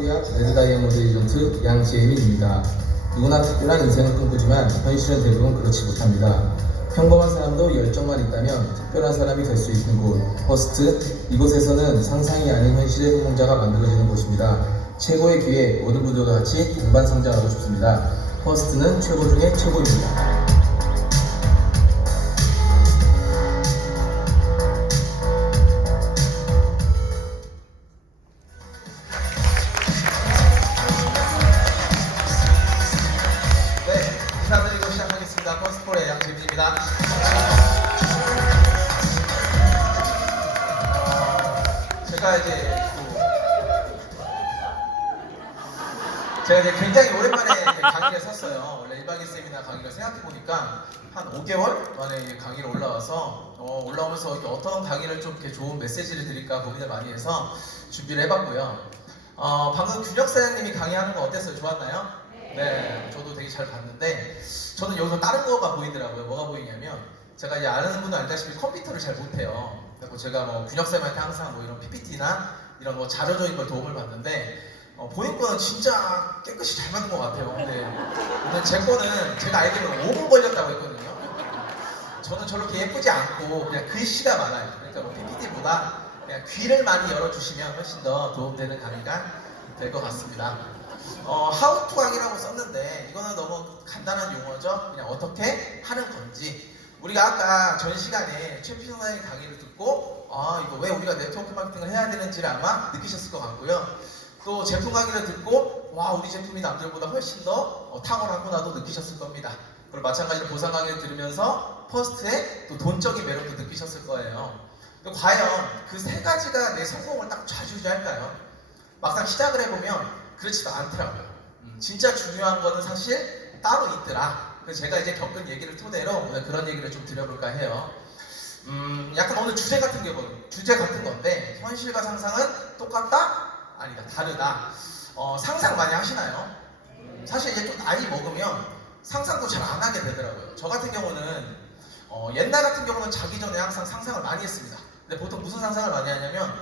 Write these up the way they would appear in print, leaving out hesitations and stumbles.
코리아 레드 다이아몬드 에이전트 양재민입니다. 누구나 특별한 인생을 꿈꾸지만 현실은 대부분 그렇지 못합니다. 평범한 사람도 열정만 있다면 특별한 사람이 될 수 있는 곳, 퍼스트. 이곳에서는 상상이 아닌 현실의 성공자가 만들어지는 곳입니다. 최고의 기회, 모든 분들과 같이 동반 성장하고 싶습니다. 퍼스트는 최고 중에 최고입니다. 인사드리고 시작하겠습니다. 퍼스트폴의 양재민입니다. 제가 이제 굉장히 오랜만에 강의를 섰어요. 원래 1박 2일 세미나 강의를 생각해보니까 한 5개월 만에 강의를 올라와서 올라오면서 어떤 강의를 좀 이렇게 좋은 메시지를 드릴까 고민을 많이 해서 준비를 해봤고요. 방금 균혁 사장님이 강의하는 거 어땠어요? 좋았나요? 네, 저도 되게 잘 봤는데 저는 여기서 다른 거가 보이더라고요. 뭐가 보이냐면 제가 이제 아는 분은 알다시피 컴퓨터를 잘 못해요. 그래서 제가 뭐 균혁쌤한테 항상 뭐 이런 PPT나 이런 뭐 자료적인 걸 도움을 받는데 본인 거는 진짜 깨끗이 잘 만든 것 같아요. 근데 오늘 제 거는 제가 알기로는 5분 걸렸다고 했거든요. 저는 저렇게 예쁘지 않고 그냥 글씨가 많아요. 그러니까 뭐 PPT보다 그냥 귀를 많이 열어주시면 훨씬 더 도움되는 강의가 될 것 같습니다. 하우투 강의라고 썼는데 이거는 너무 간단한 용어죠. 그냥 어떻게 하는 건지. 우리가 아까 전 시간에 최필 선생님 강의를 듣고 이거 왜 우리가 네트워크 마케팅을 해야 되는지를 아마 느끼셨을 것 같고요. 또 제품 강의를 듣고 와, 우리 제품이 남들보다 훨씬 더 탁월하구나도 느끼셨을 겁니다. 그리고 마찬가지로 보상 강의를 들으면서 퍼스트의 또 돈적인 매력도 느끼셨을 거예요. 과연 그 세 가지가 내 성공을 딱 좌지우지할까요? 막상 시작을 해보면 그렇지도 않더라고요. 진짜 중요한 거는 사실 따로 있더라. 그래서 제가 이제 겪은 얘기를 토대로 오늘 그런 얘기를 좀 드려볼까 해요. 약간 오늘 주제 같은 건데 현실과 상상은 똑같다? 아니다, 다르다. 상상 많이 하시나요? 사실 이제 좀 나이 먹으면 상상도 잘 안 하게 되더라고요. 저 같은 경우는 옛날 같은 경우는 자기 전에 항상 상상을 많이 했습니다. 근데 보통 무슨 상상을 많이 하냐면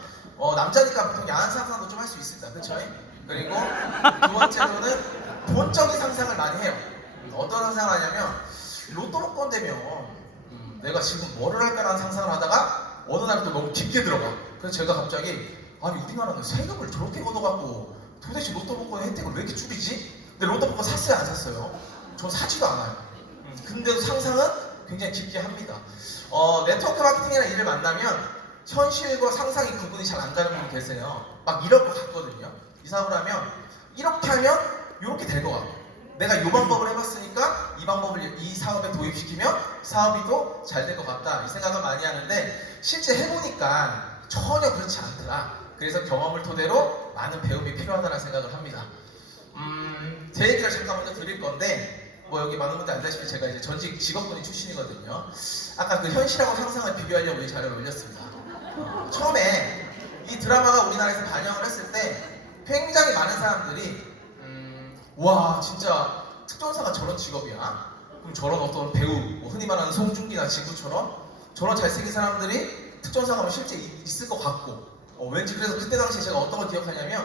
남자니까 보통 야한 상상도 좀 할 수 있습니다. 그렇죠? 그리고 두 번째로는 돈적인 상상을 많이 해요. 어떤 상상을 하냐면 로또 복권 되면 내가 지금 뭐를 할까라는 상상을 하다가 어느 날 또 너무 깊게 들어가. 그래서 제가 갑자기 아니 우리나라는 세금을 저렇게 걷어갖고 도대체 로또 복권 혜택을 왜 이렇게 줄이지? 근데 로또 복권 샀어요 안 샀어요? 전 사지도 않아요. 근데도 상상은 굉장히 깊게 합니다. 네트워크 마케팅이라는 일을 만나면 현실과 상상이 구분이 잘 안 가는 분이 계세요. 막 이럴 것 같거든요. 이 사업을 하면 이렇게 하면 이렇게 될 것 같고 내가 이 방법을 해봤으니까 이 방법을 이 사업에 도입시키면 사업이 더 잘 될 것 같다 이 생각을 많이 하는데 실제 해보니까 전혀 그렇지 않더라. 그래서 경험을 토대로 많은 배움이 필요하다는 생각을 합니다. 제 얘기를 잠깐 먼저 드릴 건데 뭐 여기 많은 분들 알다시피 제가 이제 전직 직업군인 출신이거든요. 아까 그 현실하고 상상을 비교하려고 이 자료를 올렸습니다. 처음에 이 드라마가 우리나라에서 반영을 했을 때 굉장히 많은 사람들이 와 진짜 특전사가 저런 직업이야? 그럼 저런 어떤 배우 뭐 흔히 말하는 송중기나 진구처럼 저런 잘생긴 사람들이 특전사 가면 실제 있을 것 같고 왠지 그래서 그때 당시에 제가 어떤 걸 기억하냐면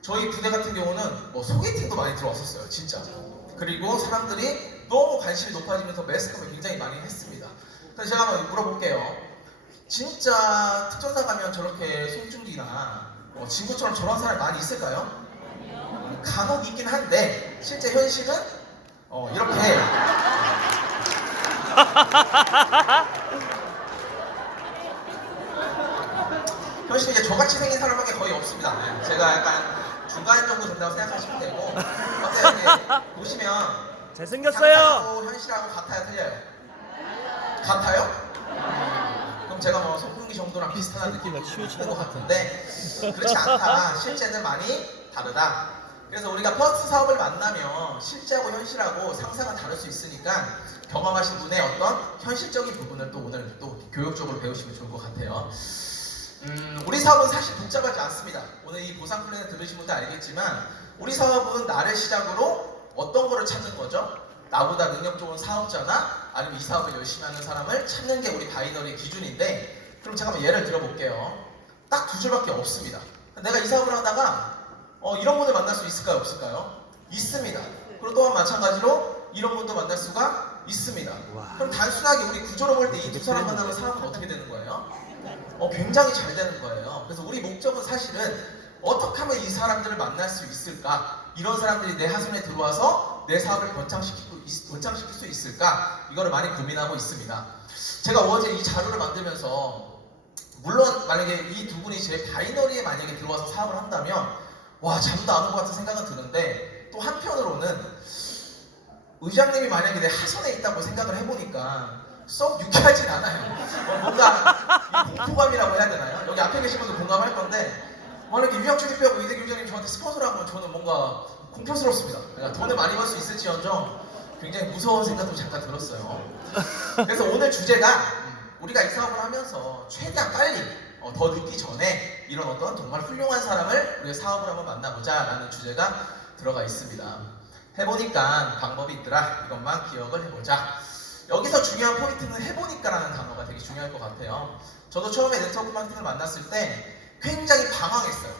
저희 부대 같은 경우는 뭐 소개팅도 많이 들어왔었어요 진짜. 그리고 사람들이 너무 관심이 높아지면서 매스컴을 굉장히 많이 했습니다. 그래서 제가 한번 물어볼게요. 진짜 특전사 가면 저렇게 송중기나 진구처럼 저런 사람이 많이 있을까요? 간혹 있긴 한데 실제 현실은 이렇게 현실은 이제 저같이 생긴 사람밖에 거의 없습니다. 제가 약간 중간 정도 된다고 생각하시면 되고 어때요? 이렇게 보시면 잘생겼어요. 상상하고 현실하고 같아요? 틀려요? 같아요? 그럼 제가 뭐 송중기 정도랑 비슷한 느낌을 주는 것 같은데 그렇지 않다. 실제는 많이 다르다. 그래서 우리가 퍼스트 사업을 만나면 실제하고 현실하고 상상은 다를 수 있으니까 경험하신 분의 어떤 현실적인 부분을 또 오늘 또 교육적으로 배우시면 좋을 것 같아요. 우리 사업은 사실 복잡하지 않습니다. 오늘 이 보상 플랜을 들으신 분들 알겠지만 우리 사업은 나를 시작으로 어떤 거를 찾는 거죠? 나보다 능력 좋은 사업자나 아니면 이 사업을 열심히 하는 사람을 찾는 게 우리 바이너리 기준인데 그럼 제가 한번 예를 들어볼게요. 딱 두 줄밖에 없습니다. 내가 이 사업을 하다가 이런 분을 만날 수 있을까요? 없을까요? 있습니다. 그리고 또한 마찬가지로 이런 분도 만날 수가 있습니다. 그럼 단순하게 우리 구조로 볼 때 이 두 사람 만나면 사람은 어떻게 되는 거예요? 굉장히 잘 되는 거예요. 그래서 우리 목적은 사실은 어떻게 하면 이 사람들을 만날 수 있을까? 이런 사람들이 내 하선에 들어와서 내 사업을 번창시킬 수 있을까? 이거를 많이 고민하고 있습니다. 제가 어제 이 자료를 만들면서 물론 만약에 이 두 분이 제 바이너리에 만약에 들어와서 사업을 한다면 와 잠도 안 올 것 같은 생각은 드는데 또 한편으로는 의장님이 만약에 내 하선에 있다고 생각을 해보니까 썩 유쾌하진 않아요. 뭔가 이 공포감이라고 해야 되나요? 여기 앞에 계신 분도 공감할 건데 만약에 유영춘 대표하고 이대규 의장님 저한테 스폰서라고 하면 저는 뭔가 공포스럽습니다. 그러니까 돈을 많이 벌 수 있을지언정 굉장히 무서운 생각도 잠깐 들었어요. 그래서 오늘 주제가 우리가 이 사업을 하면서 최대한 빨리 더 늦기 전에 이런 어떤 정말 훌륭한 사람을 우리가 사업을 한번 만나보자 라는 주제가 들어가 있습니다. 해보니까 방법이 있더라. 이것만 기억을 해보자. 여기서 중요한 포인트는 해보니까 라는 단어가 되게 중요할 것 같아요. 저도 처음에 네트워크 마케팅을 만났을 때 굉장히 방황했어요.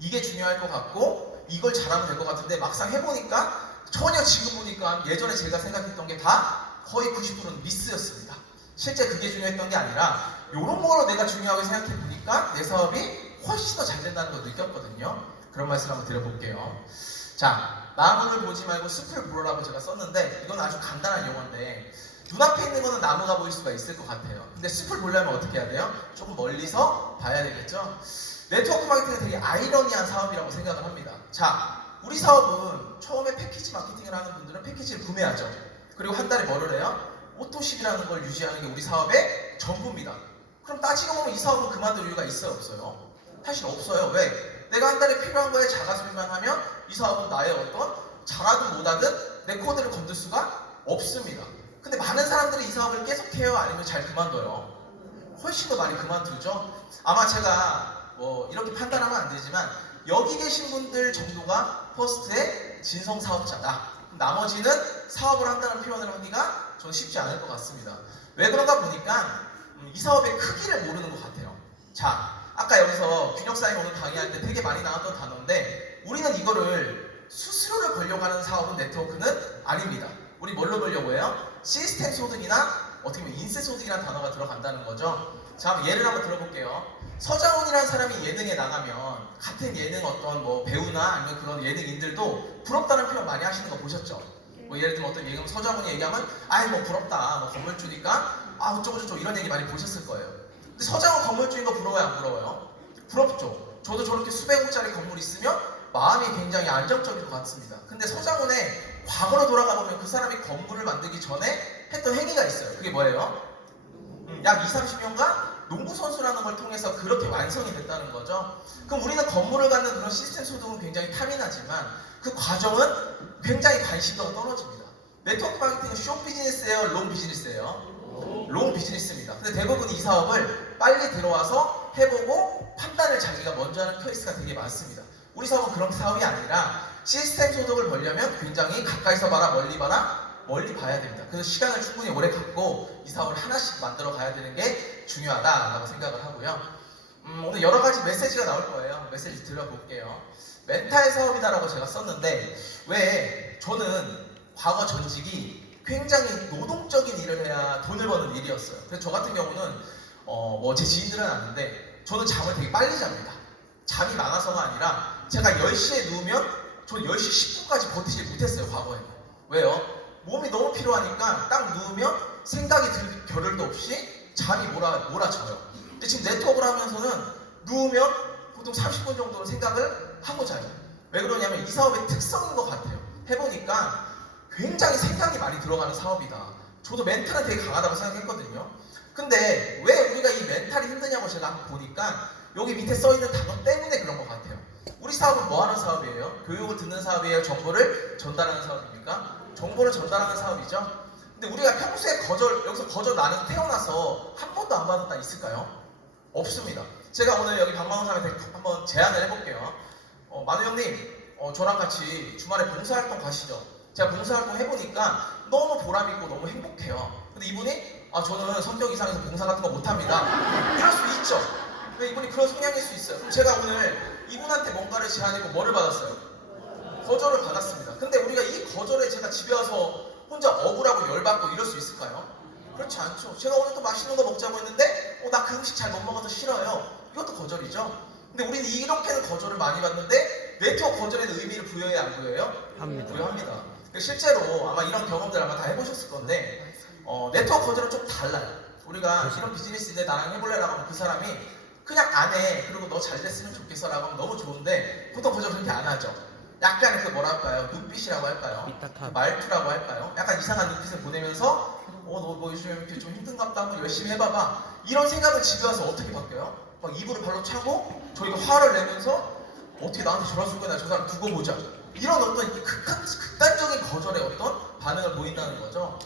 이게 중요할 것 같고 이걸 잘하면 될 것 같은데 막상 해보니까 전혀 지금 보니까 예전에 제가 생각했던 게 다 거의 90%는 미스였습니다. 실제 그게 중요했던 게 아니라 이런 거로 내가 중요하게 생각해 보니까 내 사업이 훨씬 더 잘 된다는 걸 느꼈거든요. 그런 말씀 한번 드려볼게요. 자, 나무를 보지 말고 숲을 보라고 제가 썼는데 이건 아주 간단한 용어인데 눈앞에 있는 거는 나무가 보일 수가 있을 것 같아요. 근데 숲을 보려면 어떻게 해야 돼요? 조금 멀리서 봐야 되겠죠? 네트워크 마케팅은 되게 아이러니한 사업이라고 생각을 합니다. 자, 우리 사업은 처음에 패키지 마케팅을 하는 분들은 패키지를 구매하죠. 그리고 한 달에 뭐를 해요? 오토십이라는 걸 유지하는 게 우리 사업의 전부입니다. 그럼 따지고 보면 이 사업은 그만둘 이유가 있어요? 없어요? 사실 없어요. 왜? 내가 한 달에 필요한 거에 자가소비만 하면 이 사업은 나의 어떤 잘하든 못하든 레코드를 건들 수가 없습니다. 근데 많은 사람들이 이 사업을 계속해요? 아니면 잘 그만둬요? 훨씬 더 많이 그만두죠? 아마 제가 이렇게 판단하면 안 되지만 여기 계신 분들 정도가 퍼스트의 진성 사업자다. 나머지는 사업을 한다는 표현을 하기가 저는 쉽지 않을 것 같습니다. 왜 그런가 보니까 이 사업의 크기를 모르는 것 같아요. 자, 아까 여기서 균형사님 오늘 강의할 때 되게 많이 나왔던 단어인데 우리는 이거를 수수료를 벌려고 하는 사업은 네트워크는 아닙니다. 우리 뭘로 벌려고 해요? 시스템 소득이나 어떻게 보면 인쇄 소득이라는 단어가 들어간다는 거죠. 자, 예를 한번 들어볼게요. 서장훈이라는 사람이 예능에 나가면 같은 예능 어떤 배우나 아니면 그런 예능인들도 부럽다는 표현 많이 하시는 거 보셨죠? 예를 들면 어떤 예능 서장훈이 얘기하면 아이 부럽다 건물주니까 어쩌고저쩌고 이런 얘기 많이 보셨을 거예요. 근데 서장훈 건물주인 거 부러워요 안 부러워요? 부럽죠. 저도 저렇게 수백억짜리 건물 있으면 마음이 굉장히 안정적일 것 같습니다. 근데 서장훈의 과거로 돌아가 보면 그 사람이 건물을 만들기 전에 했던 행위가 있어요. 그게 뭐예요? 약 20, 30년간 농구 선수라는 걸 통해서 그렇게 완성이 됐다는 거죠. 그럼 우리는 건물을 갖는 그런 시스템 소득은 굉장히 탐이나지만 그 과정은 굉장히 관심도가 떨어집니다. 네트워크 마케팅은 쇼 비즈니스예요? 롱 비즈니스예요? 롱 비즈니스입니다. 근데 대부분 이 사업을 빨리 들어와서 해보고 판단을 자기가 먼저 하는 케이스가 되게 많습니다. 우리 사업은 그런 사업이 아니라 시스템 소득을 벌려면 굉장히 가까이서 봐라 멀리 봐라 멀리 봐야 됩니다. 그래서 시간을 충분히 오래 갖고 이 사업을 하나씩 만들어 가야 되는 게 중요하다라고 생각을 하고요. 오늘 여러 가지 메시지가 나올 거예요. 메시지 들어볼게요. 멘탈 사업이다라고 제가 썼는데 왜 저는 과거 전직이 굉장히 노동적인 일을 해야 돈을 버는 일이었어요. 그래서 저 같은 경우는 제 지인들은 아는데 저는 잠을 되게 빨리 잡니다. 잠이 많아서가 아니라 제가 10시에 누우면 저는 10시 10분까지 버티지 못했어요. 과거에. 왜요? 몸이 너무 피로하니까 딱 누우면 생각이 들 겨를도 없이 잠이 몰아쳐요. 근데 지금 네트워크를 하면서는 누우면 보통 30분 정도는 생각을 하고 자요. 왜 그러냐면 이 사업의 특성인 것 같아요. 해보니까 굉장히 생각이 많이 들어가는 사업이다. 저도 멘탈은 되게 강하다고 생각했거든요. 근데 왜 우리가 이 멘탈이 힘드냐고 제가 한번 보니까 여기 밑에 써있는 단어 때문에 그런 것 같아요. 우리 사업은 뭐 하는 사업이에요? 교육을 듣는 사업이에요? 정보를 전달하는 사업입니까? 정보를 전달하는 사업이죠. 근데 우리가 평소에 여기서 거절 나는 태어나서 한 번도 안 받았다 있을까요? 없습니다. 제가 오늘 여기 박만호사한테 한번 제안을 해볼게요. 만우 형님, 저랑 같이 주말에 봉사활동 가시죠. 제가 봉사활동 해보니까 너무 보람있고 너무 행복해요. 근데 이분이 저는 성격 이상해서 봉사 같은 거 못합니다. 이럴 수 있죠. 근데 이분이 그런 성향일 수 있어요. 그럼 제가 오늘 이분한테 뭔가를 제안했고 뭐를 받았어요? 거절을 받았습니다. 근데 우리가 이 거절에 제가 집에 와서 혼자 억울하고 열받고 이럴 수 있을까요? 그렇지 않죠. 제가 오늘 또 맛있는 거 먹자고 했는데 나 그 음식 잘 못 먹어서 싫어요. 이것도 거절이죠. 근데 우리는 이렇게는 거절을 많이 받는데 네트워크 거절에는 의미를 부여해야 안 부여해요? 합니다. 부여합니다. 실제로 아마 이런 경험들 아마 다 해보셨을 건데 네트워크 거절은 좀 달라요. 우리가 이런 비즈니스인데 나랑 해볼래라고 하면 그 사람이 그냥 안 해. 그리고 너 잘 됐으면 좋겠어 라고 하면 너무 좋은데 보통 거절 그렇게 안 하죠. 약간 그 뭐라 할까요? 눈빛이라고 할까요? 삐딱함. 말투라고 할까요? 약간 이상한 눈빛을 보내면서 너 뭐 요즘에 이렇게 좀 힘든갑다 한번 열심히 해봐봐. 이런 생각을 집에 와서 어떻게 바뀌어요? 막 입으로 발로 차고 저희가 화를 내면서 어떻게 나한테 저럴 수 있구나 저 사람 두고 보자. 이런 어떤 극단적인 거절의 어떤 반응을 보인다는 거죠.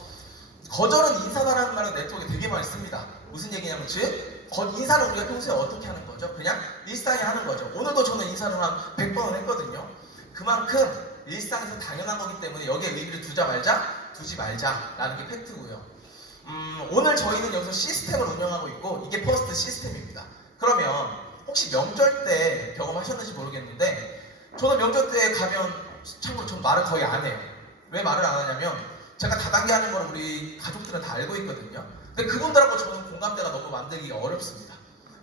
거절은 인사다라는 말은 네트워크에 되게 많이 씁니다. 무슨 얘기냐면 즉 인사를 우리가 평소에 어떻게 하는 거죠? 그냥 일상에 하는 거죠. 오늘도 저는 인사를 한 100번은 했거든요. 그만큼 일상에서 당연한 거기 때문에 여기에 의미를 두지 말자라는 게 팩트고요. 오늘 저희는 여기서 시스템을 운영하고 있고 이게 퍼스트 시스템입니다. 그러면 혹시 명절 때 경험하셨는지 모르겠는데 저는 명절 때 가면 참고로 전 말을 거의 안 해요. 왜 말을 안 하냐면 제가 다단계 하는 걸 우리 가족들은 다 알고 있거든요. 근데 그분들하고 저는 공감대가 너무 만들기 어렵습니다.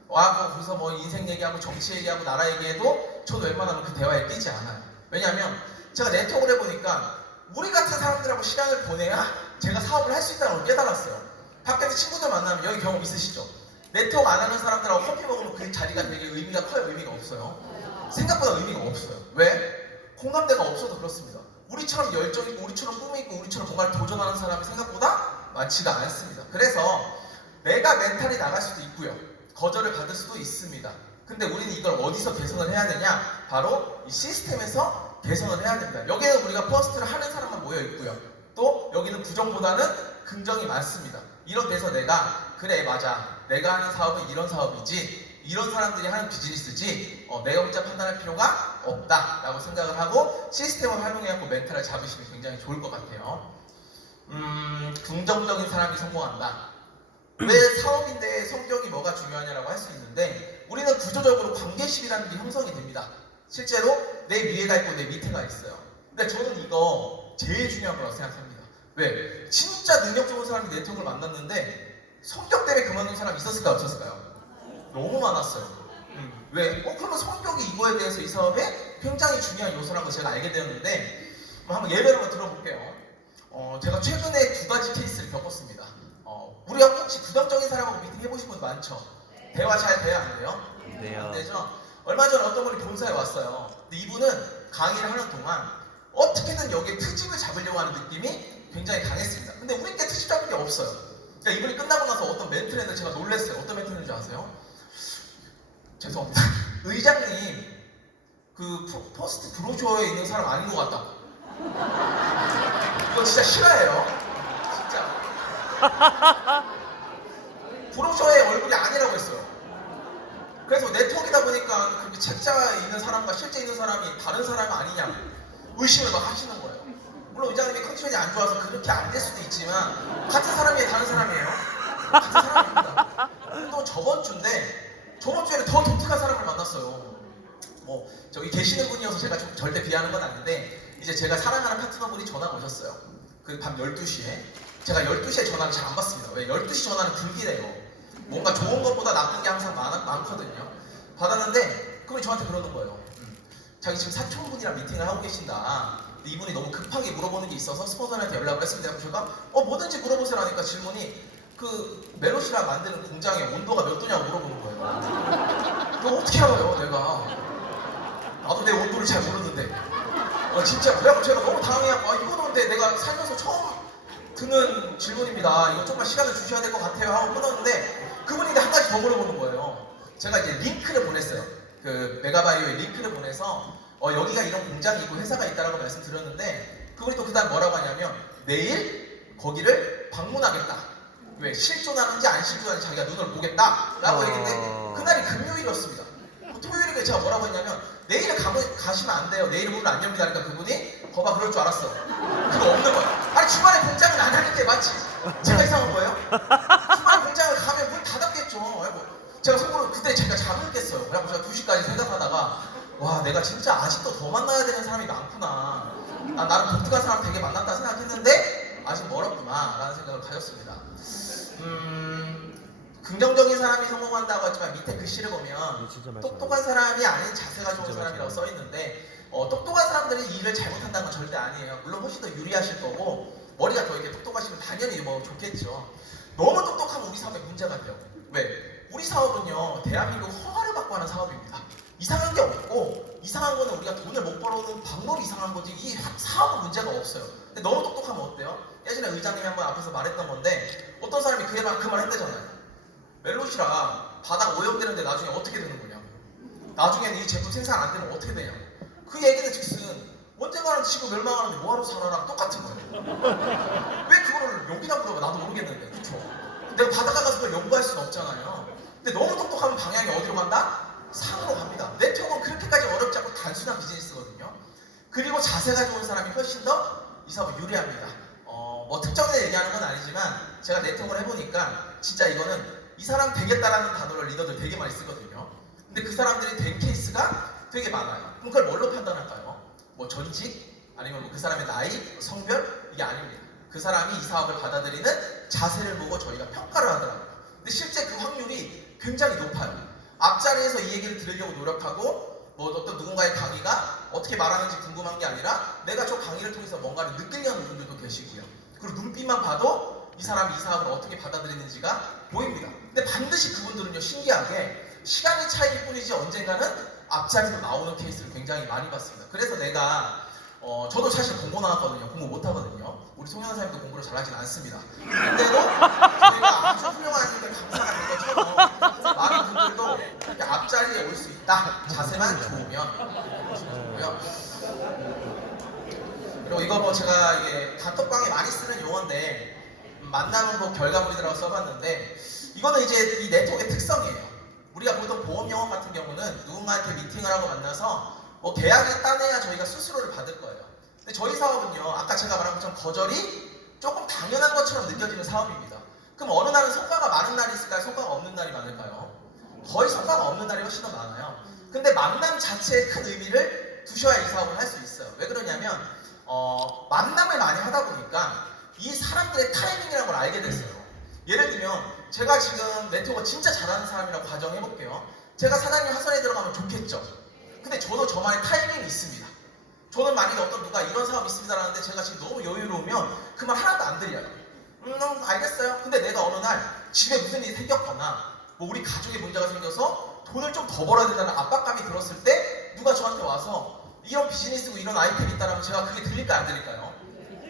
와고 거기서 뭐 인생 얘기하고 정치 얘기하고 나라 얘기해도 저는 웬만하면 그 대화에 끼지 않아요. 왜냐하면 제가 네트워크를 해보니까 우리 같은 사람들하고 시간을 보내야 제가 사업을 할 수 있다는 걸 깨달았어요. 밖에서 친구들 만나면 여기 경험 있으시죠? 네트워크 안 하는 사람들하고 커피 먹으면 그 자리가 되게 의미가 커요? 의미가 없어요? 생각보다 의미가 없어요. 왜? 공감대가 없어도 그렇습니다. 우리처럼 열정 있고 우리처럼 꿈이 있고 우리처럼 뭔가를 도전하는 사람이 생각보다 많지가 않습니다. 그래서 내가 멘탈이 나갈 수도 있고요. 거절을 받을 수도 있습니다. 근데 우리는 이걸 어디서 개선을 해야 되냐? 바로 이 시스템에서 개선을 해야 됩니다. 여기는 우리가 퍼스트를 하는 사람만 모여 있고요. 또 여기는 부정보다는 긍정이 많습니다. 이런 데서 내가 그래 맞아 내가 하는 사업은 이런 사업이지 이런 사람들이 하는 비즈니스지 내가 혼자 판단할 필요가 없다라고 생각을 하고 시스템을 활용해갖고 멘탈을 잡으시면 굉장히 좋을 것 같아요. 긍정적인 사람이 성공한다. 왜 사업인데 성격이 뭐가 중요하냐라고 할 수 있는데 우리는 구조적으로 관계식이라는 게 형성이 됩니다. 실제로 내 위에가 있고 내 밑에가 있어요. 근데 저는 이거 제일 중요한 거라고 생각합니다. 왜? 진짜 능력 좋은 사람이 네트워크를 만났는데 성격 때문에 그만둔 사람이 있었을까요? 없었을까요? 너무 많았어요. 왜? 그러면 성격이 이거에 대해서 이 사업에 굉장히 중요한 요소라는 걸 제가 알게 되었는데 한번 예를 들어 들어볼게요. 제가 최근에 2가지 케이스를 겪었습니다. 우리가 혹시 부정적인 사람하고 미팅 해보신 분 많죠? 대화 잘 돼요? 안 돼요? 네요. 안 되죠? 얼마 전에 어떤 분이 본사에 왔어요. 근데 이분은 강의를 하는 동안 어떻게든 여기에 트집을 잡으려고 하는 느낌이 굉장히 강했습니다. 근데 우리께 트집 잡을 게 없어요. 그러니까 이분이 끝나고 나서 어떤 멘트를 했는데 제가 놀랐어요. 어떤 멘트인지 아세요? 죄송합니다. 의장님 그 포스트 브로셔에 있는 사람 아닌 것 같다. 이거 진짜 싫어해요. 진짜. 브로셔의 얼굴이 아니라고 했어요. 그래서 네트워크이다 보니까 그렇게 책자에 있는 사람과 실제 있는 사람이 다른 사람이 아니냐 의심을 막 하시는 거예요. 물론 의장님이 컨디션이 안 좋아서 그렇게 안 될 수도 있지만 같은 사람이에요, 다른 사람이에요? 같은 사람입니다. 또 저번 주에는 더 독특한 사람을 만났어요. 뭐 저기 계시는 분이어서 제가 좀 절대 비하는 건 아닌데 이제 제가 사랑하는 파트너분이 전화가 오셨어요. 그 밤 12시에 제가 12시에 전화를 잘 안 받습니다. 왜? 12시 전화는 불길해요. 뭔가 좋은 것보다 나쁜 게 항상 많거든요. 받았는데 그분이 저한테 그러는 거예요. 자기 지금 사촌분이랑 미팅을 하고 계신다. 근데 이분이 너무 급하게 물어보는 게 있어서 스폰서한테 연락을 했습니다. 그래서 제가 뭐든지 물어보세요 하니까 질문이 그 멜로시라 만드는 공장의 온도가 몇 도냐고 물어보는 거예요. 그거 어떻게 알아요 내가. 나도 내 온도를 잘 모르는데. 진짜 그래갖고 제가 너무 당황해갖고 이거는 근데 내가 살면서 처음 드는 질문입니다. 이거 조금만 시간을 주셔야 될 것 같아요 하고 끊었는데 그분이 한 가지 더 물어보는 거예요. 제가 이제 링크를 보냈어요. 그 메가바이오에 링크를 보내서 여기가 이런 공장이 있고 회사가 있다라고 말씀드렸는데 그분이 또 그다음 뭐라고 하냐면 내일 거기를 방문하겠다. 왜? 실존하는지 안 실존하는지 자기가 눈을 보겠다라고 얘기했는데 그날이 금요일이었습니다. 토요일에 제가 뭐라고 했냐면 내일은 가시면 안 돼요. 내일은 문을 안 엽니다. 그러니까 그분이 거봐 그럴 줄 알았어. 그거 없는 거야. 아니 주말에 공장을 안 하는데 맞지? 제가 이상한 거예요? 주말에 공장을 가면 문 닫았겠죠. 제가 속으로 그때 제가 잠을 깼어요. 그래서 제가 2시까지 생각하다가 와, 내가 진짜 아직도 더 만나야 되는 사람이 많구나. 나는 독특한 사람 되게 만났다 생각했는데 아직 멀었구나 라는 생각을 가졌습니다. 긍정적인 사람이 성공한다고 했지만 밑에 글씨를 보면 똑똑한 사람이 아닌 자세가 좋은 사람이라고 써 있는데 똑똑한 사람들이 이 일을 잘못한다는 건 절대 아니에요. 물론 훨씬 더 유리하실 거고 머리가 더 이렇게 똑똑하시면 당연히 뭐 좋겠죠. 너무 똑똑하면 우리 사업에 문제가 돼요. 왜? 우리 사업은요 대한민국 허가를 받고 하는 사업입니다. 이상한 게 없고 이상한 거는 우리가 돈을 못 벌어오는 방법이 이상한 거지 이 사업은 문제가 없어요. 근데 너무 똑똑하면 어때요? 예전에 의장님이 한번 앞에서 말했던 건데 어떤 사람이 그 말 했대잖아요. 멜롯이랑 바닥 오염되는데 나중에 어떻게 되는 거냐? 나중에는 이 제품 생산 안 되면 어떻게 되냐? 그 얘기는 즉슨 언젠가는 지구 멸망하는데 뭐하러 살아라 똑같은 거예요. 왜 그거를 여기다 물어봐? 나도 모르겠는데 그쵸? 내가 바닷가 가서 그걸 연구할 수는 없잖아요. 근데 너무 똑똑하면 방향이 어디로 간다? 상으로 갑니다. 네트워크는 그렇게까지 어렵지 않고 단순한 비즈니스거든요. 그리고 자세가 좋은 사람이 훨씬 더 이 사업에 유리합니다. 뭐 특정에 얘기하는 건 아니지만 제가 네트워크를 해보니까 진짜 이거는 이 사람 되겠다라는 단어를 리더들 되게 많이 쓰거든요. 근데 그 사람들이 된 케이스가 되게 많아요. 그럼 그걸 뭘로 판단할까요? 뭐 전직? 아니면 뭐 그 사람의 나이? 성별? 이게 아닙니다. 그 사람이 이 사업을 받아들이는 자세를 보고 저희가 평가를 하더라고요. 근데 실제 그 확률이 굉장히 높아요. 앞자리에서 이 얘기를 들으려고 노력하고 뭐 어떤 누군가의 강의가 어떻게 말하는지 궁금한 게 아니라 내가 저 강의를 통해서 뭔가를 느끼려는 분들도 계시고요. 그리고 눈빛만 봐도 이 사람이 이 사업을 어떻게 받아들이는지가 보입니다. 근데 반드시 그분들은요 신기하게 시간의 차이일 뿐이지 언젠가는 앞자리로 나오는 케이스를 굉장히 많이 봤습니다. 그래서 내가 저도 사실 공고 나왔거든요. 공부 못하거든요. 우리 송현아 선생님도 공부를 잘하진 않습니다. 근데도 저희가 아주 훌륭한 일에 감사가 된 것처럼 많은 분들도 이렇게 앞자리에 올 수 있다. 자세만 좋으면 보시고요. 그리고 이거 뭐 제가 이게 단톡방에 많이 쓰는 용어인데 만남은 뭐 결과물이라고 써봤는데 이거는 이제 이 네트워크의 특성이에요. 우리가 보통 보험 영업 같은 경우는 누군가한테 미팅을 하고 만나서 뭐 계약을 따내야 저희가 수수료를 받을 거예요. 근데 저희 사업은요, 아까 제가 말한 것처럼 거절이 조금 당연한 것처럼 느껴지는 사업입니다. 그럼 어느 날은 성과가 많은 날이 있을까요? 성과가 없는 날이 많을까요? 거의 성과가 없는 날이 훨씬 더 많아요. 근데 만남 자체에 큰 의미를 두셔야 이 사업을 할 수 있어요. 왜 그러냐면 만남을 많이 하다 보니까 이 사람들의 타이밍이라는 걸 알게 됐어요. 예를 들면 제가 지금 네트워크 진짜 잘하는 사람이라고 가정해볼게요. 제가 사장님 화선에 들어가면 좋겠죠. 근데 저도 저만의 타이밍이 있습니다. 저는 만약에 어떤 누가 이런 사업 있습니다 라는데 제가 지금 너무 여유로우면 그 말 하나도 안 들려요. 알겠어요. 근데 내가 어느 날 집에 무슨 일이 생겼거나 뭐 우리 가족에 문제가 생겨서 돈을 좀 더 벌어야 된다는 압박감이 들었을 때 누가 저한테 와서 이런 비즈니스고 이런 아이템이 있다라면 제가 그게 들릴까요 안 들릴까요?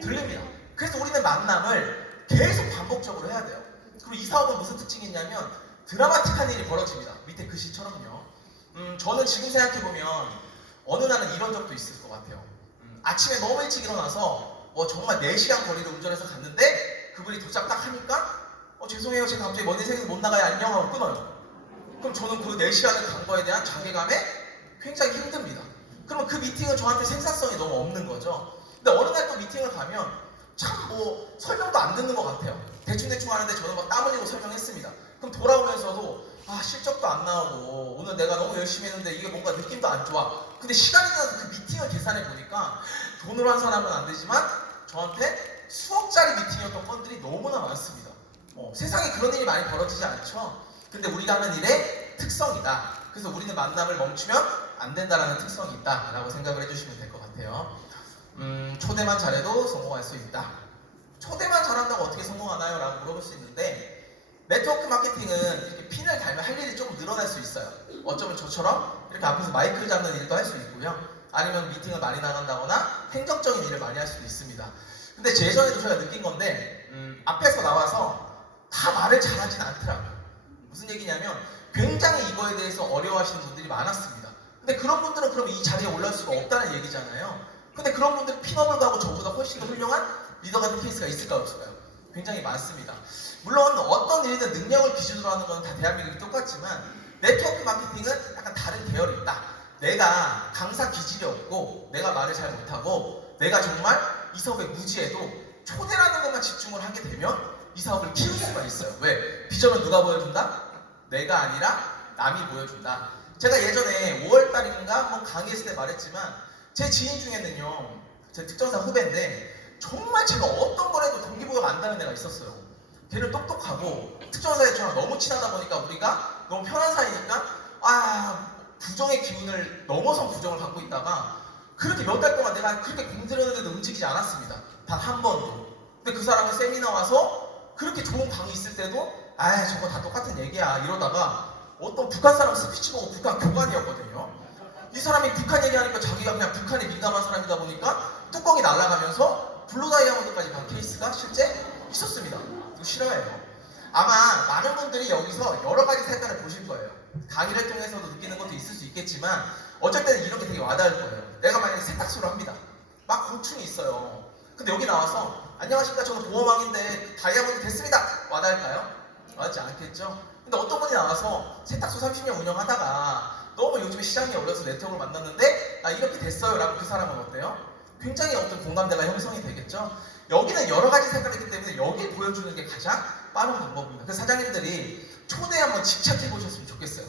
들립니다. 그래서 우리는 만남을 계속 반복적으로 해야 돼요. 그리고 이 사업은 무슨 특징이 있냐면 드라마틱한 일이 벌어집니다. 밑에 글씨처럼요. 저는 지금 생각해보면 어느 날은 이런 적도 있을 것 같아요. 아침에 너무 일찍 일어나서 정말 4시간 거리를 운전해서 갔는데 그분이 도착 딱 하니까 죄송해요 제가 갑자기 먼 인생에서 못 나가요 안녕 하고 끊어요. 그럼 저는 그 4시간을 간 거에 대한 자괴감에 굉장히 힘듭니다. 그러면 그 미팅은 저한테 생산성이 너무 없는 거죠. 근데 어느 날 또 미팅을 가면 참 설명도 안 듣는 것 같아요. 대충대충 하는데 저는 막 땀 흘리고 설명했습니다. 그럼 돌아오면서도 실적도 안 나오고 오늘 내가 너무 열심히 했는데 이게 뭔가 느낌도 안 좋아. 근데 시간이 지나서 그 미팅을 계산해 보니까 돈으로 한 사람은 안 되지만 저한테 수억짜리 미팅이었던 건들이 너무나 많습니다. 세상에 그런 일이 많이 벌어지지 않죠. 근데 우리가 하는 일의 특성이다. 그래서 우리는 만남을 멈추면 안 된다라는 특성이 있다라고 생각을 해주시면 될 것 같아요. 초대만 잘해도 성공할 수 있다. 초대만 잘한다고 어떻게 성공하나요? 라고 물어볼 수 있는데 네트워크 마케팅은 이렇게 핀을 달면 할 일이 조금 늘어날 수 있어요. 어쩌면 저처럼 이렇게 앞에서 마이크를 잡는 일도 할 수 있고요. 아니면 미팅을 많이 나간다거나 행정적인 일을 많이 할 수도 있습니다. 근데 예전에도 제가 느낀 건데 앞에서 나와서 다 말을 잘하진 않더라고요. 무슨 얘기냐면 굉장히 이거에 대해서 어려워하시는 분들이 많았습니다. 근데 그런 분들은 그럼 이 자리에 올라올 수가 없다는 얘기잖아요. 근데 그런 분들이 핀업을 가고 저보다 훨씬 더 훌륭한 리더 같은 케이스가 있을까요 없을까요? 굉장히 많습니다. 물론 어떤 일이든 능력을 기준으로 하는 건 다 대한민국이 똑같지만 네트워크 마케팅은 약간 다른 계열이 있다. 내가 강사 기질이 없고 내가 말을 잘 못하고 내가 정말 이 사업에 무지해도 초대라는 것만 집중을 하게 되면 이 사업을 키울 수가 있어요. 왜? 비전은 누가 보여준다? 내가 아니라 남이 보여준다. 제가 예전에 5월달인가 한번 강의했을 때 말했지만 제 지인 중에는요, 제 특전사 후배인데 정말 제가 어떤 걸 해도 동기부여가 안 되는 애가 있었어요. 걔는 똑똑하고 특전사에 저랑 너무 친하다 보니까 우리가 너무 편한 사이니까 부정의 기운을 넘어선 부정을 갖고 있다가 그렇게 몇 달 동안 내가 그렇게 공들였는데도 움직이지 않았습니다. 단 한 번도. 근데 그 사람은 세미나 와서 그렇게 좋은 강의 있을 때도 저거 다 똑같은 얘기야 이러다가 어떤 북한 사람 스피치 보고 북한 교관이었거든요. 이 사람이 북한 얘기하니까 자기가 그냥 북한에 민감한 사람이다 보니까 뚜껑이 날아가면서 블루 다이아몬드까지 간 케이스가 실제 있었습니다. 이거 싫어해요. 아마 많은 분들이 여기서 여러 가지 색깔을 보실 거예요. 강의를 통해서도 느끼는 것도 있을 수 있겠지만 어쩔 때는 이런 게 되게 와닿을 거예요. 내가 만약에 세탁소를 합니다. 막 고충이 있어요. 근데 여기 나와서 안녕하십니까, 저는 보호망인데 다이아몬드 됐습니다. 와닿을까요? 와닿지 않겠죠? 근데 어떤 분이 나와서 세탁소 30년 운영하다가 너무 요즘에 시장이 어려서 네트워크를 만났는데 나 이렇게 됐어요 라고 그 사람은 어때요? 굉장히 어떤 공감대가 형성이 되겠죠? 여기는 여러 가지 색깔이 있기 때문에 여기 보여주는 게 가장 빠른 방법입니다. 그래서 사장님들이 초대에 한번 집착해 보셨으면 좋겠어요.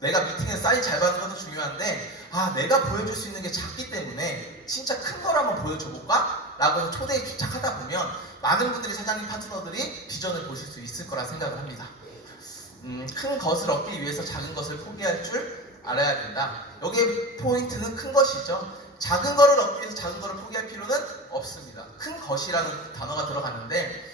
내가 미팅에 사인 잘 받는 것도 중요한데 내가 보여줄 수 있는 게 작기 때문에 진짜 큰 걸 한번 보여줘 볼까? 라고 해서 초대에 집착하다 보면 많은 분들이 사장님 파트너들이 비전을 보실 수 있을 거라 생각을 합니다. 큰 것을 얻기 위해서 작은 것을 포기할 줄 알아야 된다. 여기에 포인트는 큰 것이죠. 작은 거를 얻기 위해서 작은 거를 포기할 필요는 없습니다. 큰 것이라는 단어가 들어가는데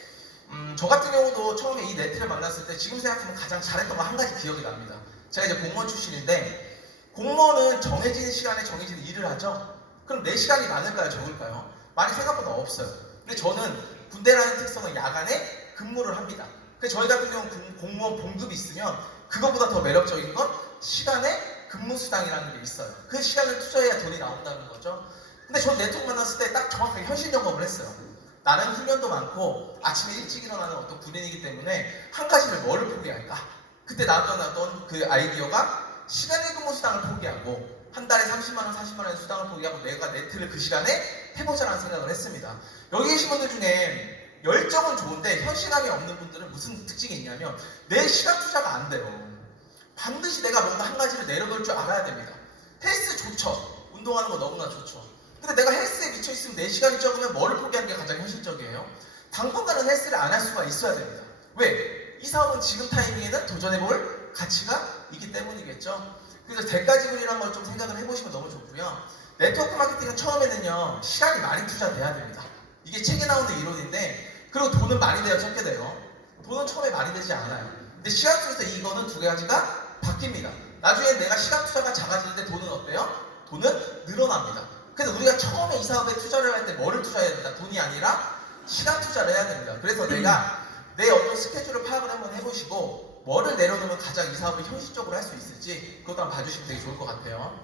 저 같은 경우도 처음에 이 네트를 만났을 때 지금 생각하면 가장 잘했던 거 한 가지 기억이 납니다. 제가 이제 공무원 출신인데 공무원은 정해진 시간에 정해진 일을 하죠. 그럼 내 시간이 많을까요? 적을까요? 많이 생각보다 없어요. 근데 저는 군대라는 특성은 야간에 근무를 합니다. 그래서 저희 같은 경우는 공무원 봉급이 있으면 그것보다 더 매력적인 건 시간에 근무수당이라는 게 있어요. 그 시간을 투자해야 돈이 나온다는 거죠. 근데 저 네트워크 만났을 때 딱 정확하게 현실 점검을 했어요. 나는 훈련도 많고 아침에 일찍 일어나는 어떤 군인이기 때문에 한 가지를 뭐를 포기할까? 그때 나왔던 그 아이디어가 시간의 근무 수당을 포기하고 한 달에 30만원, 40만원의 수당을 포기하고 내가 네트를 그 시간에 해보자라는 생각을 했습니다. 여기 계신 분들 중에 열정은 좋은데 현실감이 없는 분들은 무슨 특징이 있냐면 내 시간 투자가 안 돼요. 반드시 내가 뭔가 한 가지를 내려놓을 줄 알아야 됩니다. 헬스 좋죠. 운동하는 거 너무나 좋죠. 근데 내가 헬스에 미쳐있으면 내 시간이 적으면 뭐를 포기하는 게 가장 현실적이에요? 당분간은 헬스를 안 할 수가 있어야 됩니다. 왜? 이 사업은 지금 타이밍에는 도전해볼 가치가 있기 때문이겠죠. 그래서 대가 지불이라는 걸 좀 생각을 해보시면 너무 좋고요. 네트워크 마케팅은 처음에는요 시간이 많이 투자돼야 됩니다. 이게 책에 나오는 이론인데 그리고 돈은 많이 돼요, 적게 돼요? 돈은 처음에 많이 되지 않아요. 근데 시간 속에서 이거는 두 가지가 바뀝니다. 나중에 내가 시간 투자가 작아질 때 돈은 어때요? 돈은 늘어납니다. 그래서 우리가 처음에 이 사업에 투자를 할 때 뭐를 투자해야 된다? 돈이 아니라 시간 투자를 해야 됩니다. 그래서 내가 내 어떤 스케줄을 파악을 한번 해보시고 뭐를 내려놓으면 가장 이 사업을 현실적으로 할 수 있을지 그것도 한번 봐주시면 되게 좋을 것 같아요.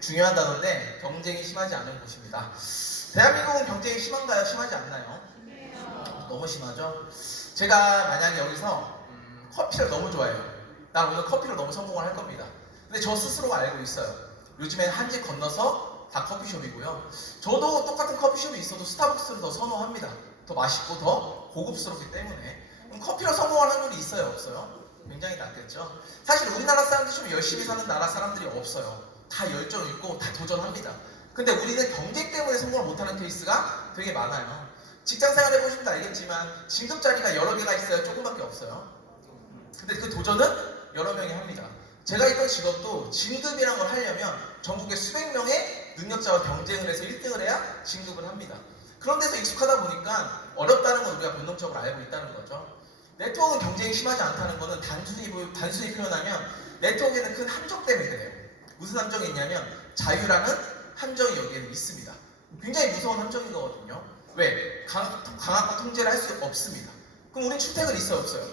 중요한 단어인데 경쟁이 심하지 않은 곳입니다. 대한민국은 경쟁이 심한가요? 심하지 않나요? 너무 심하죠? 제가 만약에 여기서 커피를 너무 좋아해요. 난 오늘 커피로 너무 성공을 할 겁니다. 근데 저 스스로가 알고 있어요. 요즘엔 한지 건너서 다 커피숍이고요. 저도 똑같은 커피숍이 있어도 스타벅스를 더 선호합니다. 더 맛있고 더 고급스럽기 때문에. 그럼 커피로 성공할 확률이 있어요? 없어요? 굉장히 낮겠죠. 사실 우리나라 사람들이 좀 열심히 사는 나라 사람들이 없어요. 다 열정 있고 다 도전합니다. 근데 우리는 경쟁 때문에 성공을 못하는 케이스가 되게 많아요. 직장 생활 해보시면 알겠지만 진급 자리가 여러 개가 있어요? 조금밖에 없어요? 근데 그 도전은 여러 명이 합니다. 제가 있던 직업도 진급이라는 걸 하려면 전국에 수백 명의 능력자와 경쟁을 해서 1등을 해야 진급을 합니다. 그런 데서 익숙하다 보니까 어렵다는 건 우리가 본능적으로 알고 있다는 거죠. 네트워크는 경쟁이 심하지 않다는 거는 단순히 표현하면 네트워크에는 큰 함정 때문에 그래요. 무슨 함정이 있냐면 자유라는 함정이 여기에는 있습니다. 굉장히 무서운 함정인 거거든요. 왜? 강압과 통제를 할 수 없습니다. 그럼 우린 출퇴근 있어요, 없어요?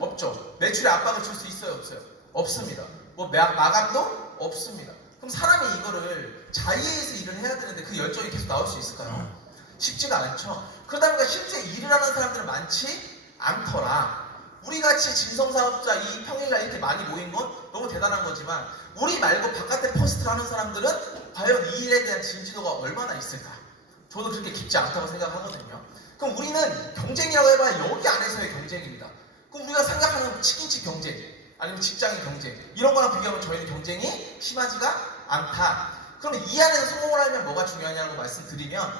없죠. 매출에 압박을 줄 수 있어요, 없어요? 없습니다. 뭐 마감도 없습니다. 그럼 사람이 이거를 자의에서 일을 해야 되는데 그 열정이 계속 나올 수 있을까요? 쉽지가 않죠. 그러다 보니까 실제 일을 하는 사람들은 많지 않더라. 우리같이 진성사업자 이 평일날 이렇게 많이 모인 건 너무 대단한 거지만 우리 말고 바깥에 퍼스트를 하는 사람들은 과연 이 일에 대한 진지도가 얼마나 있을까? 저도 그렇게 깊지 않다고 생각하거든요. 그럼 우리는 경쟁이라고 해봐야 여기 안에서의 경쟁입니다. 그럼 우리가 생각하는 치킨집 경쟁 아니면 직장인 경쟁 이런 거랑 비교하면 저희는 경쟁이 심하지가 않다. 그러면 이 안에서 성공을 하려면 뭐가 중요하냐고 말씀드리면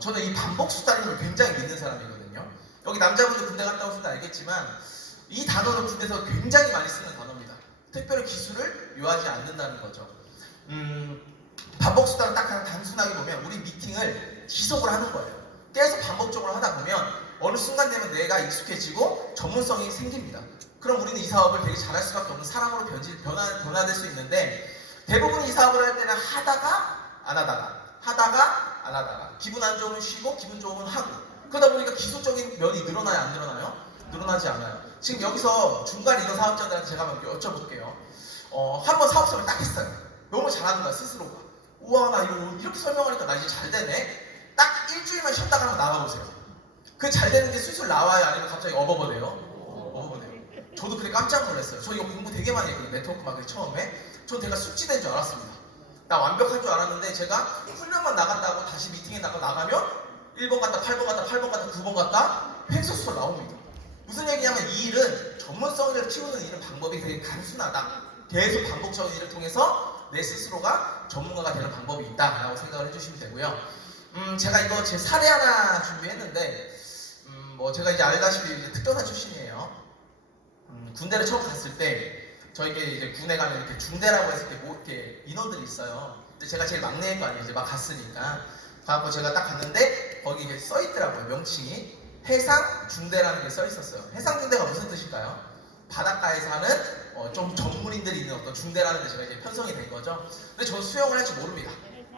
저는 이 반복 수단을 굉장히 믿는 사람이거든요. 여기 남자분들 군대 갔다 오실 때 알겠지만 이 단어는 군대에서 굉장히 많이 쓰는 단어입니다. 특별히 기술을 요하지 않는다는 거죠. 반복 수단을 딱 하나 단순하게 보면 우리 미팅을 지속을 하는 거예요. 계속 반복적으로 하다 보면 어느 순간 되면 내가 익숙해지고 전문성이 생깁니다. 그럼 우리는 이 사업을 되게 잘할 수밖에 없는 사람으로 변화될 수 있는데 대부분 이 사업을 할 때는 하다가 안 하다가 기분 안 좋으면 쉬고 기분 좋으면 하고 그러다 보니까 기술적인 면이 늘어나요 안 늘어나요? 늘어나지 않아요. 지금 여기서 중간 리더 사업자들한테 제가 한번 여쭤볼게요. 한번 사업 설명 딱 했어요. 너무 잘하는 거야 스스로가. 우와 나 이거 이렇게 설명하니까 나 이제 잘 되네. 딱 일주일만 쉬었다가 한번 나가보세요. 그 잘 되는 게 술술 나와요 아니면 갑자기 어버버돼요? 어버버돼요. 저도 그때 깜짝 놀랐어요. 저 이거 공부 되게 많이 했거든요. 네트워크 마케팅 처음에. 전 내가 숙지된 줄 알았습니다. 나 완벽한 줄 알았는데 제가 훈련만 나간다고 다시 미팅에 나가면 1번 갔다 8번 갔다 8번 갔다 9번 갔다 횡설수설 나옵니다. 무슨 얘기냐면 이 일은 전문성을 키우는 일은 방법이 되게 단순하다. 계속 반복적인 일을 통해서 내 스스로가 전문가가 되는 방법이 있다라고 생각을 해주시면 되고요. 제가 이거 제 사례 하나 준비했는데 뭐 제가 이제 알다시피 이제 특전사 출신이에요. 군대를 처음 갔을 때 저에게 이제 군에 가면 이렇게 중대라고 했을 때 뭐 이렇게 인원들이 있어요. 근데 제가 제일 막내인 거 아니에요. 이제 막 갔으니까. 가고 제가 딱 갔는데 거기 이게 써 있더라고요. 명칭이 해상 중대라는 게 써 있었어요. 해상 중대가 무슨 뜻일까요? 바닷가에서 하는 좀 전문인들이 있는 어떤 중대라는 데 제가 이제 편성이 된 거죠. 근데 저는 수영을 할 줄 모릅니다.